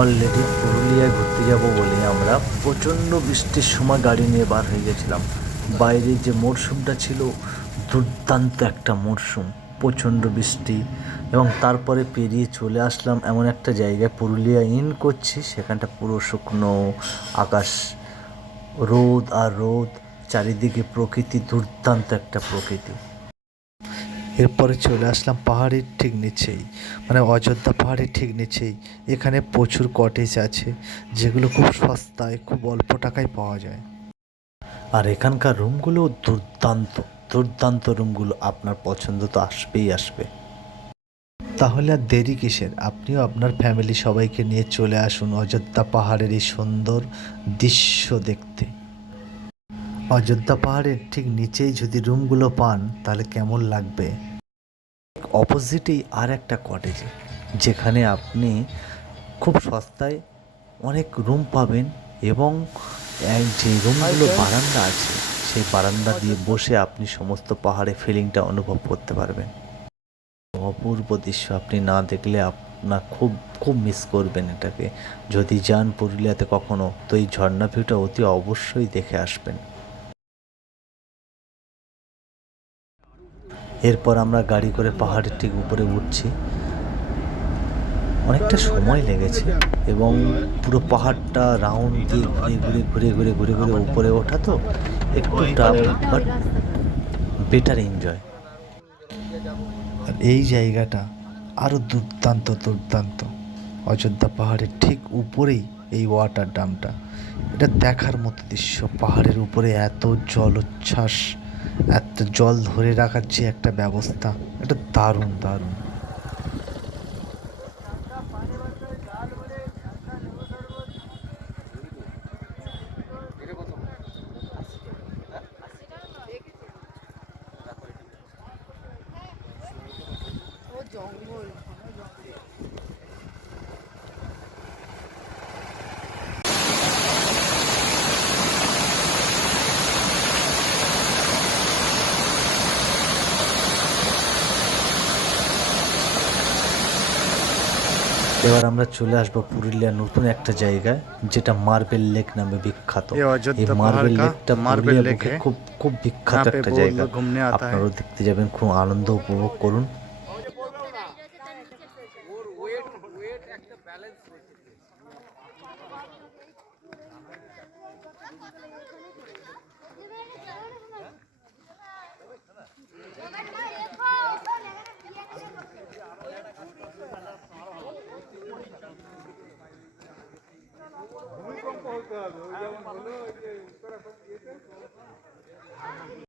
Already পুরুলিয়ায় ঘুরতে যাব বলে আমরা প্রচণ্ড বৃষ্টির সময় গাড়ি নিয়ে বার হয়ে গেছিলাম। বাইরে যে মরশুমটা ছিল, দুর্দান্ত একটা মরশুম, প্রচণ্ড বৃষ্টি, এবং তারপরে পেরিয়ে চলে আসলাম এমন একটা জায়গায়, পুরুলিয়া ইন করছি, সেখানটা পুরো শুকনো আকাশ, রোদ আর রোদ, চারিদিকে প্রকৃতি, দুর্দান্ত একটা প্রকৃতি। এরপরে চলে আসলাম পাহাড়ের ঠিক নিচেই, মানে অযোধ্যা পাহাড়ের ঠিক নিচেই। এখানে প্রচুর কটেজ আছে, যেগুলো খুব সস্তায়, খুব অল্প টাকায় পাওয়া যায়। আর এখানকার রুমগুলো দুর্দান্ত, দুর্দান্ত রুমগুলো, আপনার পছন্দ তো আসবেই আসবে। তাহলে আর দেরি কিসের, আপনিও আপনার ফ্যামিলি সবাইকে নিয়ে চলে আসুন অযোধ্যা পাহাড়ের এই সুন্দর দৃশ্য দেখতে। অযোধ্যা পাহাড়ের ঠিক নিচেই যদি রুমগুলো পান তাহলে কেমন লাগবে। অপোজিটেই আর একটা কটেজে, যেখানে আপনি খুব সস্তায় অনেক রুম পাবেন, এবং যে রুমগুলো বারান্দা আছে, সেই বারান্দা দিয়ে বসে আপনি সমস্ত পাহাড়ে ফিলিংটা অনুভব করতে পারবেন। অপূর্ব দৃশ্য, আপনি না দেখলে আপনার খুব খুব মিস করবেন এটাকে। যদি যান পুরুলিয়াতে কখনো, তো এই ঝর্ণা ভিউটা অতি অবশ্যই দেখে আসবেন। এরপর আমরা গাড়ি করে পাহাড়ের ঠিক উপরে উঠছি। অনেকটা সময় লেগেছে, এবং পুরো পাহাড়টা রাউন্ড দিয়ে ঘুরে ঘুরে ঘুরে ঘুরে ঘুরে ঘুরে উপরে ওঠা, তো একটু টাফ, বাট বেটার এনজয়। আর এই জায়গাটা আরও দুর্দান্ত দুর্দান্ত। অযোধ্যা পাহাড়ের ঠিক উপরেই এই ওয়াটার ড্যামটা, এটা দেখার মতো দৃশ্য। পাহাড়ের উপরে এত জলোচ্ছ্বাস, এত জল ধরে রাখার যে একটা ব্যবস্থা, এটা দারুণ দারুণ। এবার আমরা চলে আসবো পুরুলিয়ার নতুন একটা জায়গায়, যেটা মার্বেল লেক নামে বিখ্যাত। এই মার্বেল লেকটা পুরুলিয়া বুকে খুব খুব বিখ্যাত একটা জায়গা। আপনারাও দেখতে যাবেন, খুব আনন্দ উপভোগ করুন। ভূমিকম্প হতে হবে, ওই যেমন হলো ওই যে উত্তরাখণ্ড